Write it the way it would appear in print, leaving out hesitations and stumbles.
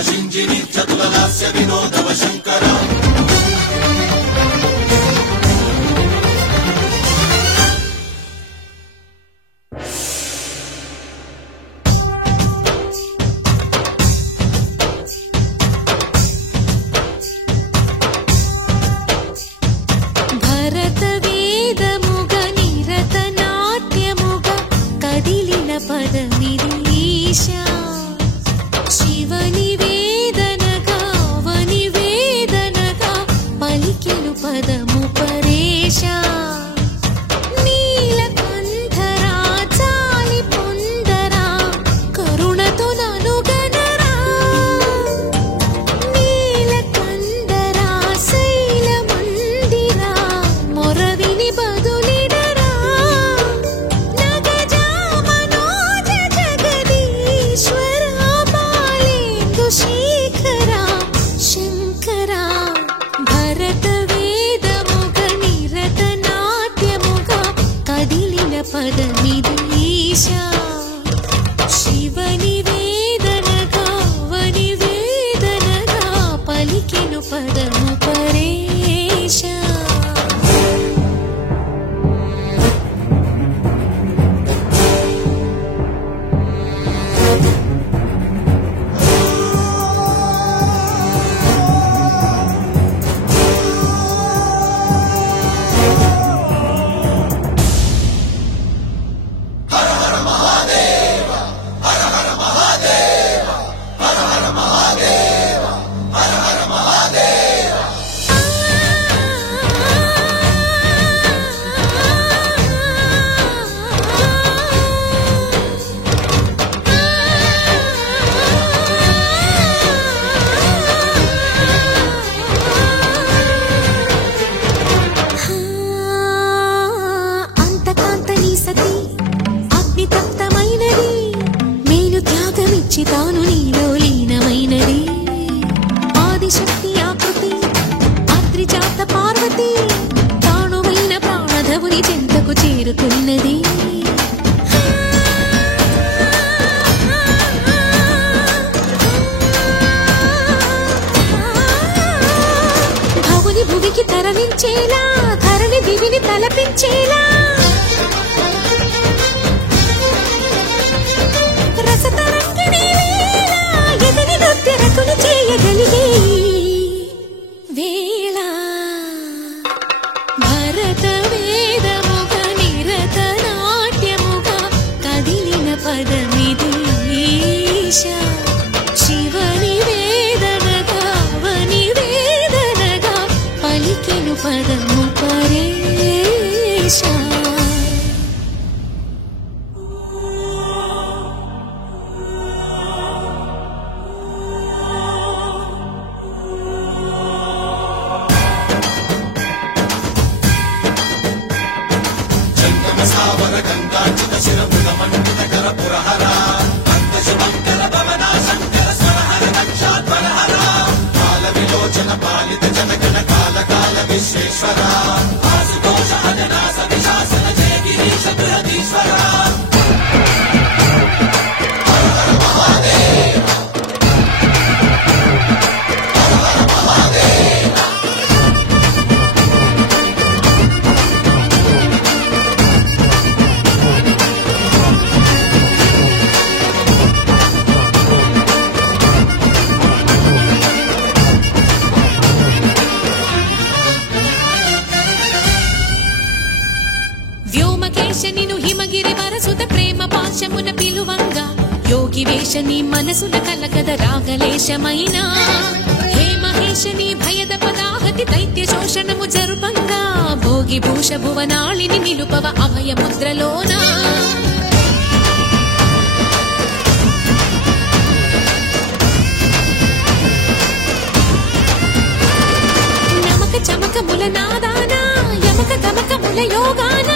शिञ्जिनि चतुललास्य विनोदव शङ्करा తాను నీలో లీనమైనది ఆదిశక్తి ఆకృతి ఆత్రిజాత పార్వతి తానువైన ప్రాణధవుని చెంతకు చేరుతున్నది భవుని భువికి తరలించేలా ధరణి దివిని తలపించేలా భరత వేదముగ నిరత నాట్యముగ కదిలిన పదమిది ఈశా శివని వేదనగా వని వేదనగా పలికెను పదము పరేశా వ్యోమకేశనిను హిమగిరి వరసుద ప్రేమ పాశమున పిలువంగా యోగి వేషని మనసున కలకద రాగలేశమైన హే మహేశని భయద పదాహతి దైత్య శోషణము జరుపంగా భోగి భూష భువనాళిని నిలుపవ అభయ ముద్రలోన నమక చమక ముల నాదాన యమక గమక ముల యోగాన